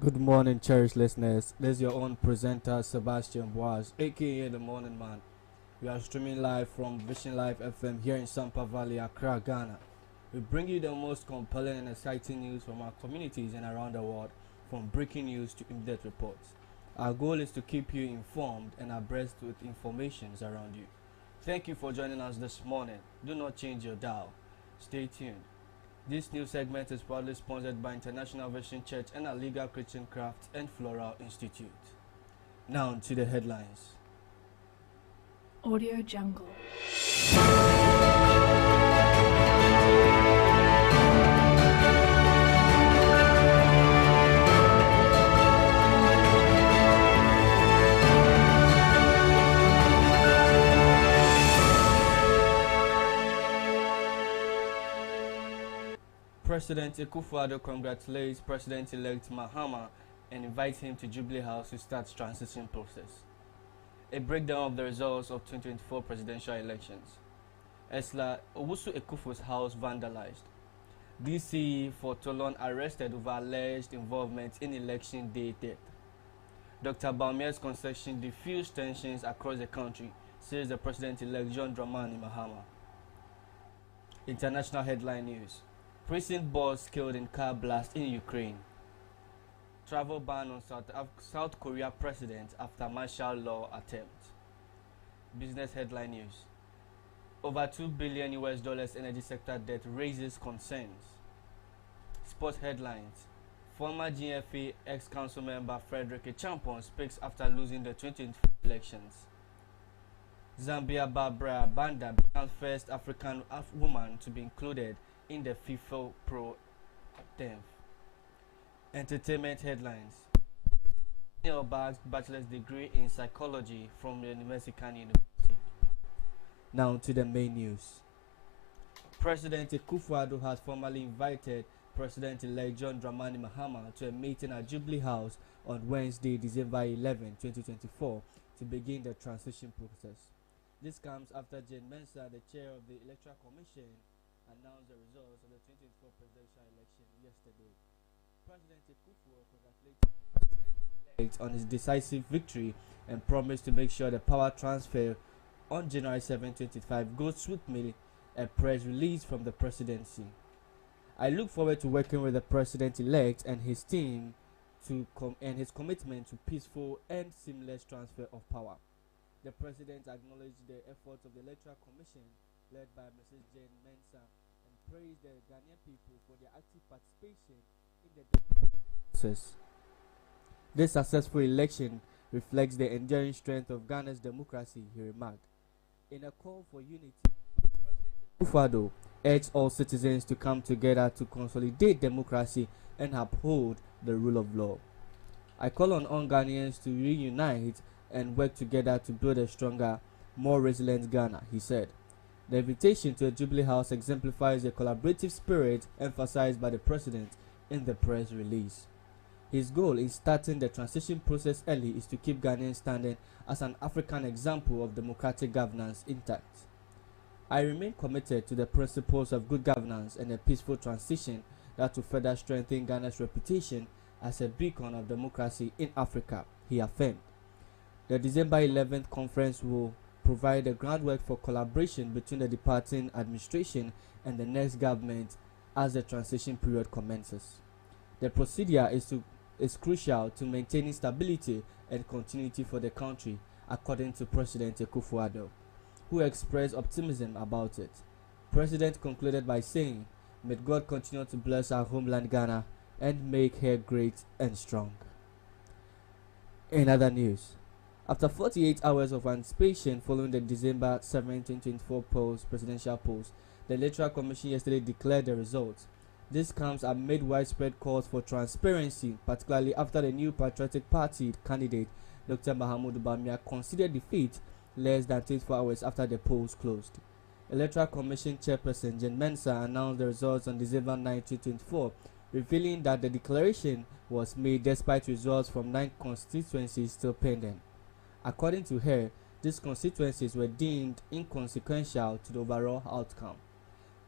Good morning, cherished listeners. This is your own presenter, Sebastian Boaz, aka The Morning Man. We are streaming live from Vision Live FM here in Sampa Valley, Accra, Ghana. We bring you the most compelling and exciting news from our communities and around the world, from breaking news to in-depth reports. Our goal is to keep you informed and abreast with information around you. Thank you for joining us this morning. Do not change your dial. Stay tuned. This new segment is proudly sponsored by International Vision Church and our Legal Christian Craft and Floral Institute. Now to the headlines. Audio Jungle. President Akufo-Addo congratulates President-elect Mahama and invites him to Jubilee House to start transition process. A breakdown of the results of 2024 presidential elections. Esla Owusu Ekufu's house vandalized. DC for Toulon arrested over alleged involvement in election day death. Dr. Bawumia's concession diffused tensions across the country, says the President-elect John Dramani Mahama. International headline news. Prison boss killed in car blast in Ukraine. Travel ban on South Korea president after martial law attempt. Business headline news. Over $2 billion energy sector debt raises concerns. Sports headlines. Former GFA ex-council member Frederick Echampon speaks after losing the 2024 elections. Zambia Barbara Banda becomes first African woman to be included in the FIFA Pro 10th. Entertainment headlines. Daniel bags bachelor's degree in psychology from the Mexican University. Now to the main news. President Akufo-Addo has formally invited President-elect John Dramani Mahama to a meeting at Jubilee House on Wednesday, December 11, 2024, to begin the transition process. This comes after Jane Mensah, the chair of the Electoral Commission, announced the results of the 2024 presidential election yesterday. President Akufo congratulated the president-elect on his decisive victory and promised to make sure the power transfer on January 7, 2025 goes smoothly. A press release from the presidency. I look forward to working with the president-elect and his team and his commitment to peaceful and seamless transfer of power. The president acknowledged the efforts of the Electoral Commission led by Mrs. Jane Mensah and praised the Ghanaian people for their active participation in the democratic process. This successful election reflects the enduring strength of Ghana's democracy, he remarked. In a call for unity, President Akufo-Addo urged all citizens to come together to consolidate democracy and uphold the rule of law. I call on all Ghanaians to reunite and work together to build a stronger, more resilient Ghana, he said. The invitation to a Jubilee House exemplifies the collaborative spirit emphasized by the president in the press release. His goal in starting the transition process early is to keep Ghanaians standing as an African example of democratic governance intact. I remain committed to the principles of good governance and a peaceful transition that will further strengthen Ghana's reputation as a beacon of democracy in Africa, he affirmed. The December 11th conference will provide the groundwork for collaboration between the departing administration and the next government as the transition period commences. The procedure is crucial to maintaining stability and continuity for the country, according to President Akufo-Addo, who expressed optimism about it. President concluded by saying, "May God continue to bless our homeland Ghana and make her great and strong." In other news, after 48 hours of anticipation following the December 7, 2024 presidential polls, the Electoral Commission yesterday declared the results. This comes amid widespread calls for transparency, particularly after the New Patriotic Party candidate Dr. Mahamudu Bawumia conceded defeat less than 24 hours after the polls closed. Electoral Commission Chairperson Jane Mensah announced the results on December 9, 2024, revealing that the declaration was made despite results from 9 constituencies still pending. According to her, these constituencies were deemed inconsequential to the overall outcome.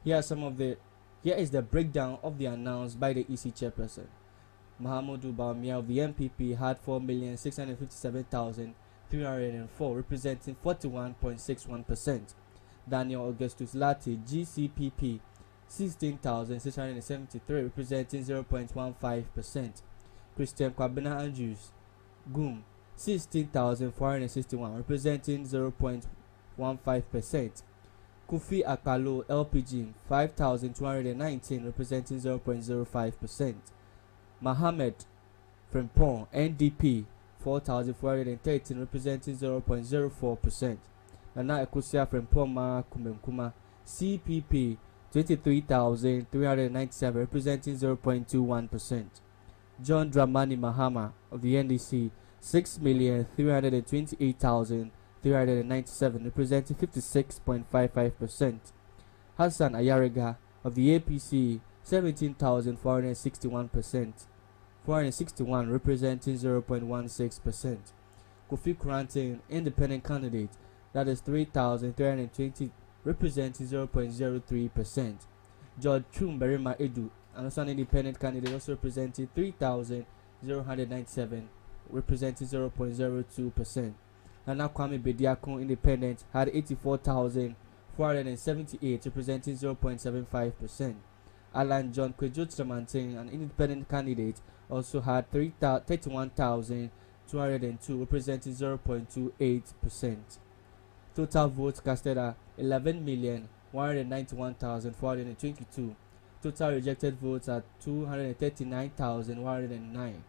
Here is the breakdown of the announced by the EC chairperson. Mahamudu Bawumia of the MPP had 4,657,304, representing 41.61%. Daniel Augustus Lati, GCPP, 16,673, representing 0.15%. Christian Kwabena Andrews, GUM, 16,461, representing 0.15%. Kofi Akpalo, LPG, 5,219, representing 0.05%. Mohammed Frimpong, NDP, 4,413, representing 0.04%. Nana Ekusia Frimpong KwameNkrumah, CPP, 23,397, representing 0.21%. John Dramani Mahama of the NDC, 6,328,397, representing 56.55%. Hassan Ayariga of the APC, 17,461, representing 0.16%. Kofi Kurantin, independent candidate, that is 3,320, representing 0.03%. George Chumberima Edu, another independent candidate, also representing 3,097, representing 0.02%. Nana Kwame Bediako, independent, had 84,478, representing 0.75%. Alan John Kwejo Tramantin, an independent candidate, also had 31,202, representing 0.28%. Total votes casted are 11,191,422. Total rejected votes are 239,109.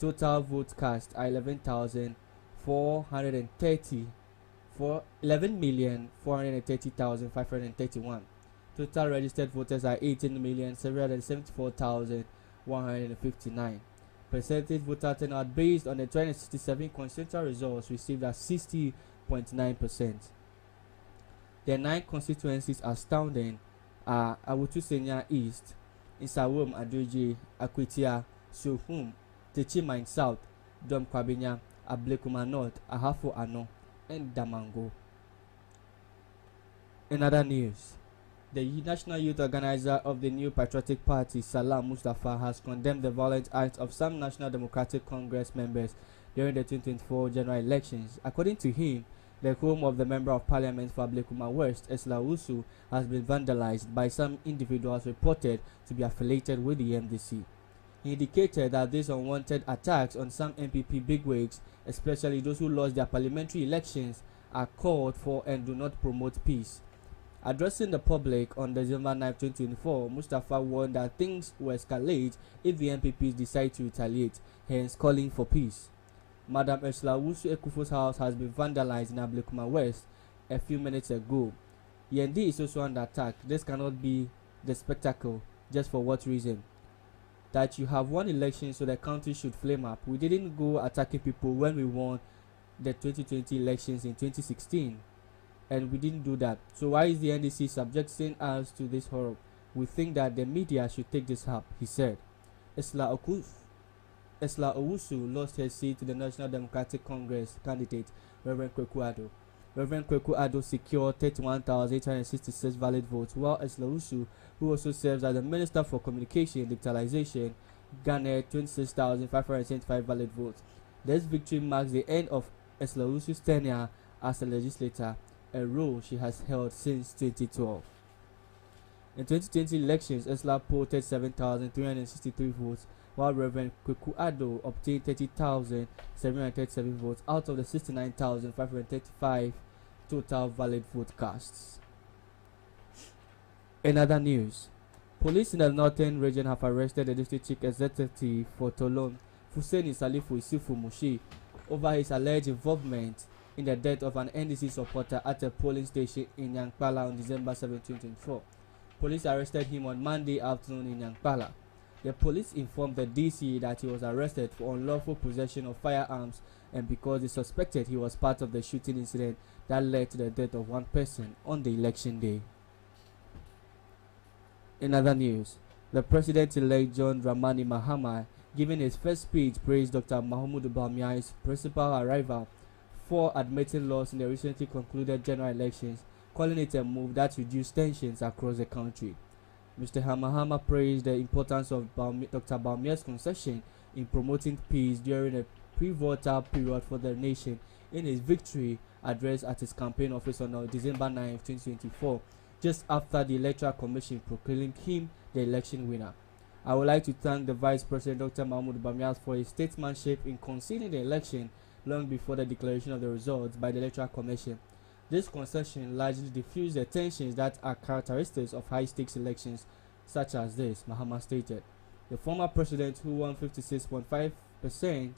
Total votes cast are 11,430 for 11,430,531. Total registered voters are 18,774,159. Percentage voter turnout based on the 2067 constitutional results received at 60.9%. The 9 constituencies astounding are Awutu-Senya East, Isawom Adoje, Akwetia, Sohum, Techiman South, Dom Kwabenya, Ablekuma North, Ahafo Ano, and Damango. In other news, the National Youth Organizer of the New Patriotic Party, Salam Mustafa, has condemned the violent acts of some National Democratic Congress members during the 2024 general elections. According to him, the home of the Member of Parliament for Ablekuma West, Esla Usu, has been vandalized by some individuals reported to be affiliated with the MDC. He indicated that these unwanted attacks on some MPP bigwigs, especially those who lost their parliamentary elections, are called for and do not promote peace. Addressing the public on December 9, 2024, Mustafa warned that things will escalate if the MPPs decide to retaliate, hence calling for peace. Madam Ursula Wusu Ekufo's house has been vandalized in Ablekuma West a few minutes ago. Yendi is also under attack. This cannot be the spectacle. Just for what reason? That you have won election, so the country should flame up. We didn't go attacking people when we won the 2020 elections in 2016. And we didn't do that. So why is the NDC subjecting us to this horror? We think that the media should take this up, he said. Esla Owusu lost her seat to the National Democratic Congress candidate, Reverend Kweku Addo. Reverend Kweku Addo secured 31,866 valid votes, while Esla Owusu, who also serves as the Minister for Communication and Digitalization, garnered 26,575 valid votes. This victory marks the end of Esla Owusu's tenure as a legislator, a role she has held since 2012. In 2020 elections, Esla polled 7,363 votes, while Reverend Kweku Addo obtained 30,737 votes out of the 69,535 total valid vote casts. In other news, police in the northern region have arrested the district chief executive for Tolon, Fuseni Salifu Isufu Mushi, over his alleged involvement in the death of an NDC supporter at a polling station in Nyankpala on December 7, 2024. Police arrested him on Monday afternoon in Nyankpala. The police informed the DC that he was arrested for unlawful possession of firearms and because they suspected he was part of the shooting incident that led to the death of one person on the election day. In other news, the President-elect John Dramani Mahama, giving his first speech, praised Dr. Mahamudu Bawumia's principal arrival for admitting loss in the recently concluded general elections, calling it a move that reduced tensions across the country. Mr. Hamahama praised the importance of Dr. Baumia's concession in promoting peace during a pivotal period for the nation in his victory address at his campaign office on December 9, 2024, just after the Electoral Commission proclaimed him the election winner. I would like to thank the Vice President Dr. Mahmoud Bamias for his statesmanship in conceding the election long before the declaration of the results by the Electoral Commission. This concession largely diffused the tensions that are characteristics of high-stakes elections such as this, Mahama stated. The former president, who won 56.5%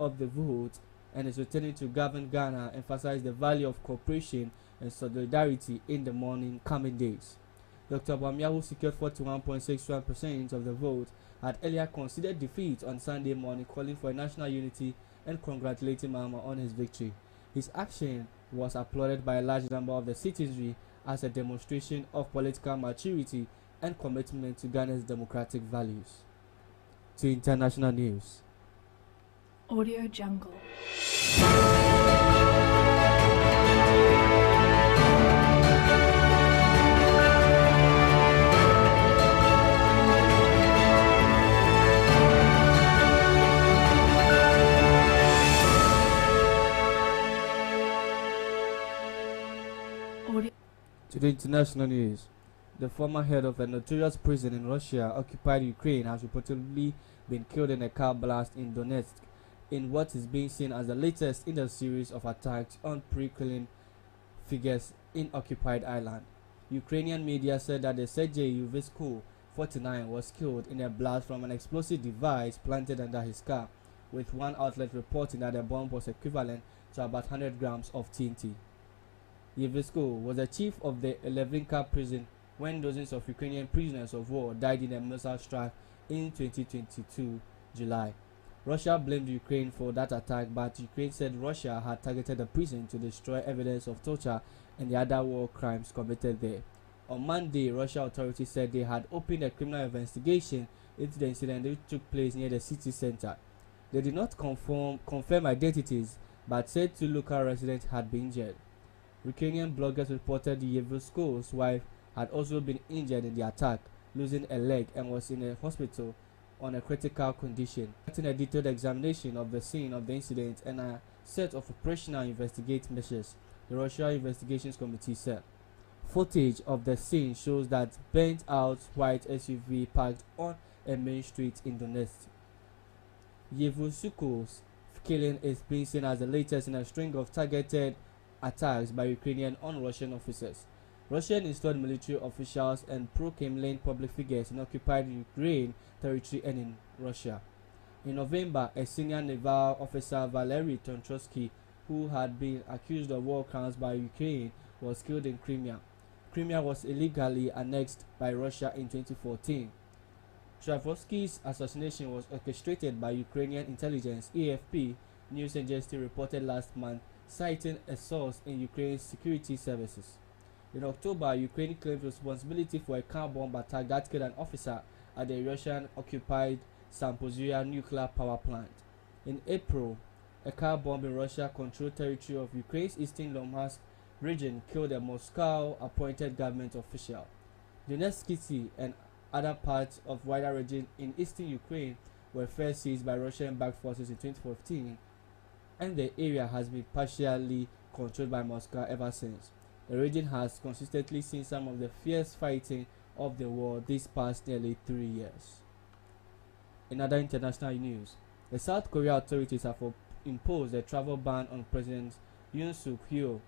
of the vote and is returning to govern Ghana, emphasized the value of cooperation and solidarity in the coming days. Dr. Bamia, who secured 41.61% of the vote, had earlier considered defeat on Sunday morning, calling for national unity and congratulating Mahama on his victory. His action was applauded by a large number of the citizenry as a demonstration of political maturity and commitment to Ghana's democratic values. To international news. Audio Jungle. To the international news, the former head of a notorious prison in Russia occupied Ukraine has reportedly been killed in a car blast in Donetsk, in what is being seen as the latest in a series of attacks on pre-Kremlin figures in occupied island. Ukrainian media said that the Sergei Yuvescu, 49, was killed in a blast from an explosive device planted under his car, with one outlet reporting that the bomb was equivalent to about 100 grams of TNT. Yevescu was the chief of the Elevrinka prison when dozens of Ukrainian prisoners of war died in a missile strike in 2022 July. Russia blamed Ukraine for that attack, but Ukraine said Russia had targeted the prison to destroy evidence of torture and the other war crimes committed there. On Monday, Russian authorities said they had opened a criminal investigation into the incident which took place near the city center. They did not confirm identities, but said 2 local residents had been injured. Ukrainian bloggers reported Yevescu's wife had also been injured in the attack, losing a leg, and was in a hospital on a critical condition. After a detailed examination of the scene of the incident and a set of operational investigative measures, the Russia Investigations Committee said. Footage of the scene shows that burnt-out white SUV parked on a main street in Donetsk. Yevescu's killing is being seen as the latest in a string of targeted attacks by Ukrainian on Russian officers. Russian installed military officials and pro-Kremlin public figures in occupied Ukraine territory and in Russia. In November, a senior naval officer, Valery Tontrotsky, who had been accused of war crimes by Ukraine, was killed in Crimea. Crimea was illegally annexed by Russia in 2014. Tchaikovsky's assassination was orchestrated by Ukrainian intelligence, AFP news agency reported last month, citing a source in Ukraine's security services. In October, Ukraine claimed responsibility for a car bomb attack that killed an officer at the Russian-occupied Zaporizhzhia nuclear power plant. In April, a car bomb in Russia-controlled territory of Ukraine's eastern Luhansk region killed a Moscow-appointed government official. Donetsk City and other parts of wider region in eastern Ukraine were first seized by Russian-backed forces in 2014, and the area has been partially controlled by Moscow ever since. The region has consistently seen some of the fierce fighting of the war these past nearly 3 years. In other international news, the South Korea authorities have imposed a travel ban on President Yoon Suk Yeol,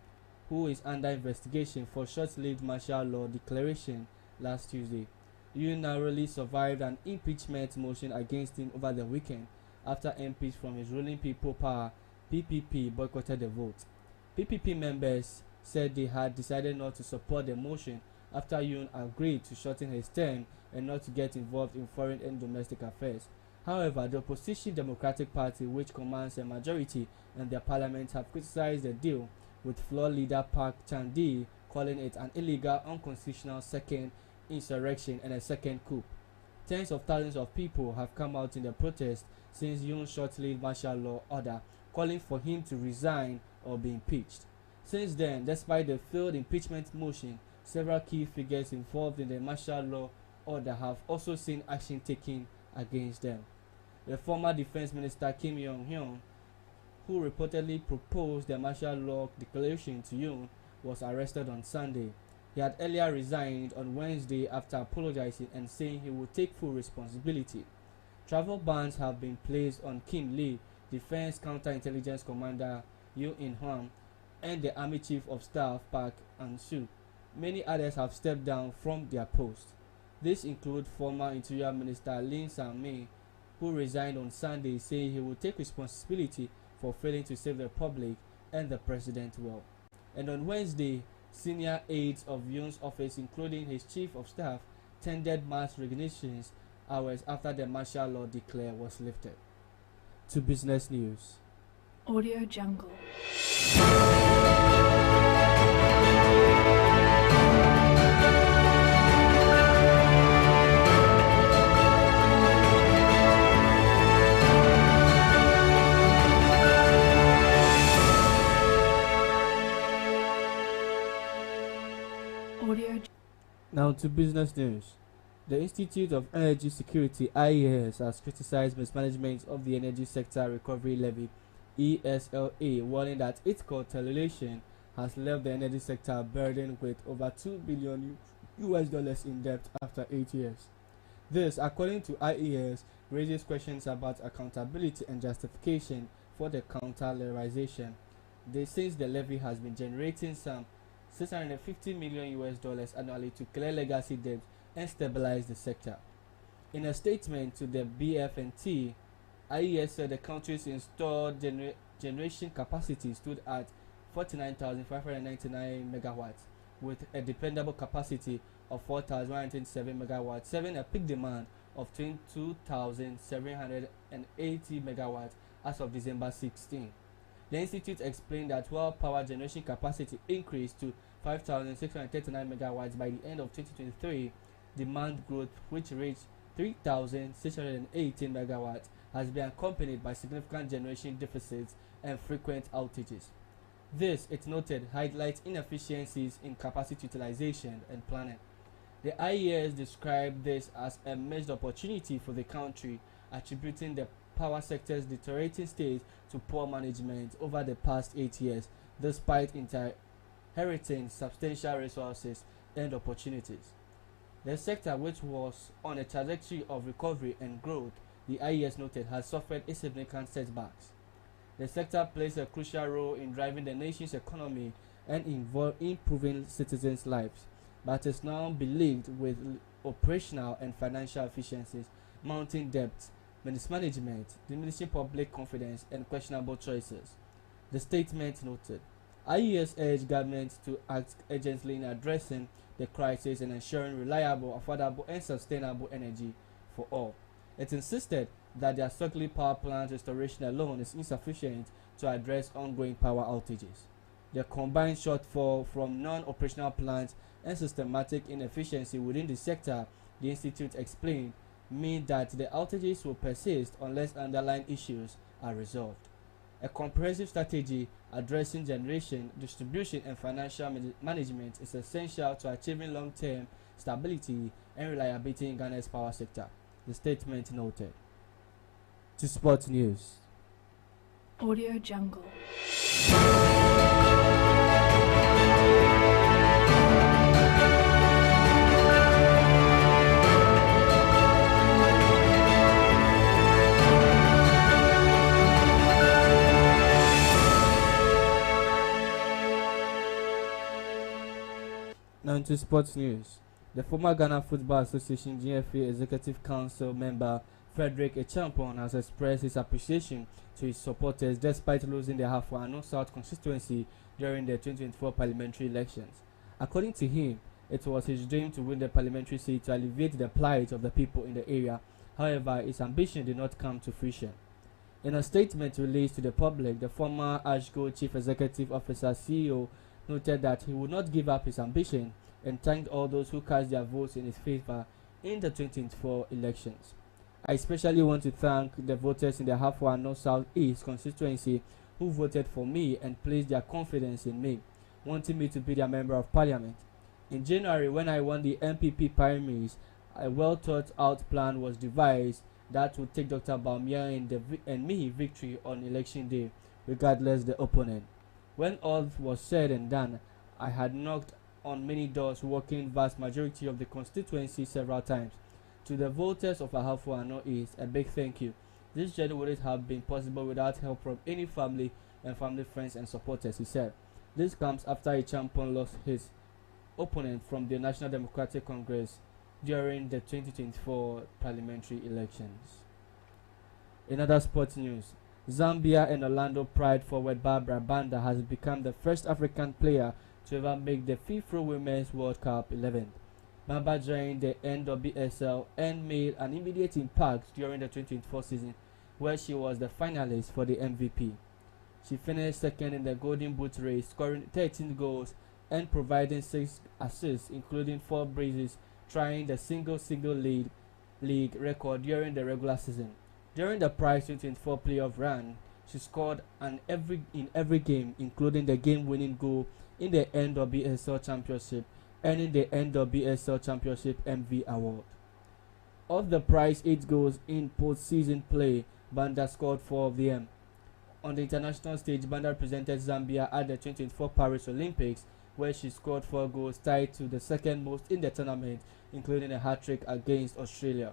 who is under investigation for short-lived martial law declaration last Tuesday. Yoon narrowly survived an impeachment motion against him over the weekend after MPs from his ruling People Power (PPP) boycotted the vote. PPP members said they had decided not to support the motion after Yoon agreed to shorten his term and not to get involved in foreign and domestic affairs. However, the opposition Democratic Party, which commands a majority in their parliament, have criticized the deal, with floor leader Park Chan-dee calling it an illegal, unconstitutional second insurrection and a second coup. Tens of thousands of people have come out in the protest since Yoon's short-lived martial law order, calling for him to resign or be impeached. Since then, despite the failed impeachment motion, several key figures involved in the martial law order have also seen action taken against them. The former Defense Minister Kim Yong-hyun, who reportedly proposed the martial law declaration to Yoon, was arrested on Sunday. He had earlier resigned on Wednesday after apologizing and saying he would take full responsibility. Travel bans have been placed on Kim Lee, Defense Counterintelligence Commander Yoo In-hwan, and the Army Chief of Staff Park An-soo. Many others have stepped down from their posts. These include former Interior Minister Lin Sang-min, who resigned on Sunday, saying he would take responsibility for failing to save the public and the president well. And on Wednesday, senior aides of Yoon's office, including his chief of staff, tendered mass resignations hours after the martial law decree was lifted. To business news. Audio Jungle. Now to business news. The Institute of Energy Security (IES) has criticized mismanagement of the Energy Sector Recovery Levy (ESLA), warning that its curtailment has left the energy sector burdened with over $2 billion in debt after 8 years. This, according to IES, raises questions about accountability and justification for the counter-leverization. Since the levy has been generating some $650 million annually to clear legacy debt and stabilize the sector. In a statement to the BF&T, IES said the country's installed generation capacity stood at 49,599 megawatts, with a dependable capacity of 4,107 megawatts, serving a peak demand of 22,780 megawatts as of December 16. The institute explained that while power generation capacity increased to 5,639 megawatts by the end of 2023, demand growth, which reached 3,618 megawatts, has been accompanied by significant generation deficits and frequent outages. This, it noted, highlights inefficiencies in capacity utilization and planning. The IES described this as a missed opportunity for the country, attributing the power sector's deteriorating state to poor management over the past 8 years, despite inheriting substantial resources and opportunities. The sector, which was on a trajectory of recovery and growth, the IES noted, has suffered significant setbacks. The sector plays a crucial role in driving the nation's economy and improving citizens' lives, but is now believed with operational and financial efficiencies, mounting debt, mismanagement, diminishing public confidence, and questionable choices. The statement noted, IES urged government to act urgently in addressing the crisis and ensuring reliable, affordable, and sustainable energy for all. It insisted that the Asokli power plant restoration alone is insufficient to address ongoing power outages. The combined shortfall from non-operational plants and systematic inefficiency within the sector, the institute explained, mean that the outages will persist unless underlying issues are resolved. A comprehensive strategy addressing generation, distribution, and financial management is essential to achieving long-term stability and reliability in Ghana's power sector, the statement noted. To sports news. Audio Jungle. Now into sports news. The former Ghana Football Association GFA Executive Council member Frederick Echampon has expressed his appreciation to his supporters despite losing the Half-Wano South constituency during the 2024 parliamentary elections. According to him, it was his dream to win the parliamentary seat to alleviate the plight of the people in the area. However, his ambition did not come to fruition. In a statement released to the public, the former ASHGO Chief Executive Officer CEO noted that he would not give up his ambition and thanked all those who cast their votes in his favor in the 2024 elections. I especially want to thank the voters in the Half-Wano South East constituency who voted for me and placed their confidence in me, wanting me to be their member of parliament. In January, when I won the MPP primaries, a well thought out plan was devised that would take Dr. Bawumia and me victory on election day, regardless the opponent. When all was said and done, I had knocked on many doors, walking vast majority of the constituency several times. To the voters of Ahafo and North East, a big thank you. This journey wouldn't have been possible without help from any family and family friends and supporters, he said. This comes after a champion lost his opponent from the National Democratic Congress during the 2024 parliamentary elections. In other sports news, Zambia and Orlando Pride forward Barbara Banda has become the first African player to ever make the FIFA Women's World Cup 11th. Bamba joined the NWSL and made an immediate impact during the 2024 season, where she was the finalist for the MVP. She finished second in the Golden Boot race, scoring 13 goals and providing 6 assists, including 4 braces, trying the single league record during the regular season. During the Pride 2024 playoff run, she scored in every game, including the game-winning goal in the NWSL Championship, earning the NWSL Championship MV award. Of the Pride's 8 goals in postseason play, Banda scored 4 of them. On the international stage, Banda represented Zambia at the 2024 Paris Olympics, where she scored 4 goals, tied to the second most in the tournament, including a hat-trick against Australia.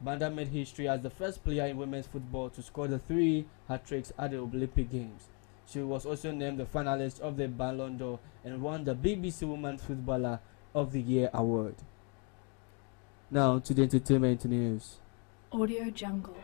Banda made history as the first player in women's football to score the 3 hat-tricks at the Olympic Games. She was also named the finalist of the Ballon d'Or and won the BBC Women's Footballer of the Year award. Now to the entertainment news. Audio Jungle.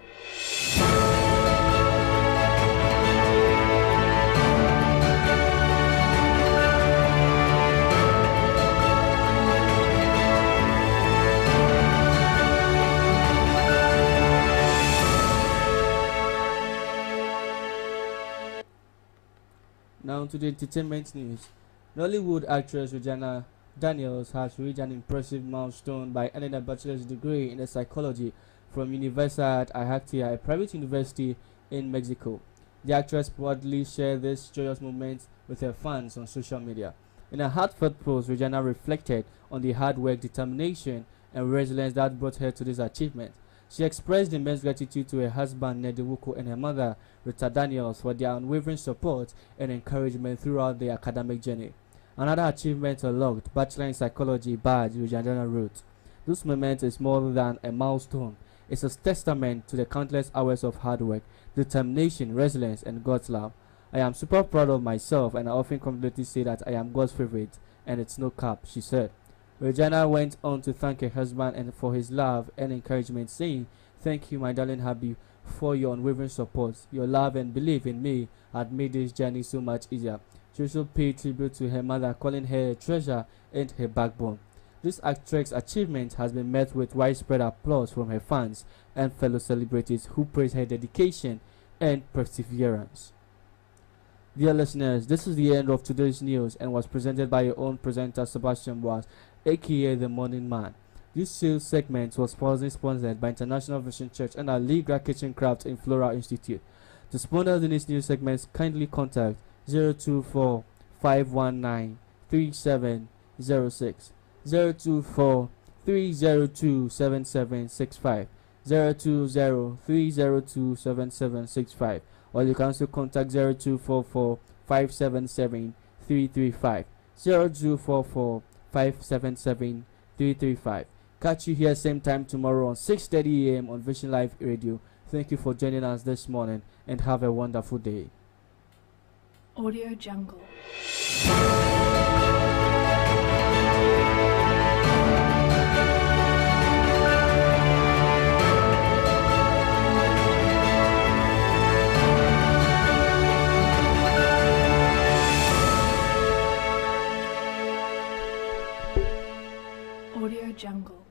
Now to the entertainment news. Nollywood actress Regina Daniels has reached an impressive milestone by earning a bachelor's degree in psychology from Universidad Ayactia, a private university in Mexico. The actress proudly shared this joyous moment with her fans on social media. In a heartfelt post, Regina reflected on the hard work, determination, and resilience that brought her to this achievement. She expressed immense gratitude to her husband Nedewuko and her mother Rita Daniels for their unwavering support and encouragement throughout their academic journey. Another achievement unlocked, Bachelor in Psychology badge, Regina wrote. This moment is more than a milestone. It's a testament to the countless hours of hard work, determination, resilience, and God's love. I am super proud of myself, and I often confidently say that I am God's favorite, and it's no cap, she said. Regina went on to thank her husband and for his love and encouragement, saying, "Thank you, my darling hubby, for your unwavering support. Your love and belief in me had made this journey so much easier." She also paid tribute to her mother, calling her a treasure and her backbone. This actress' achievement has been met with widespread applause from her fans and fellow celebrities who praise her dedication and perseverance. Dear listeners, this is the end of today's news and was presented by your own presenter Sebastian Boas, aka The Morning Man. This sales segment was sponsored by International Vision Church and our Liga Kitchen Crafts in Flora Institute. To sponsor these news segments, kindly contact 024 519 3706, 024 302 7765, 020 302 7765, or you can also contact 0244 577 335, 0244 577 335. Catch you here same time tomorrow on 6:30 a.m. on Vision Live Radio. Thank you for joining us this morning and have a wonderful day. Audio Jungle. Audio Jungle.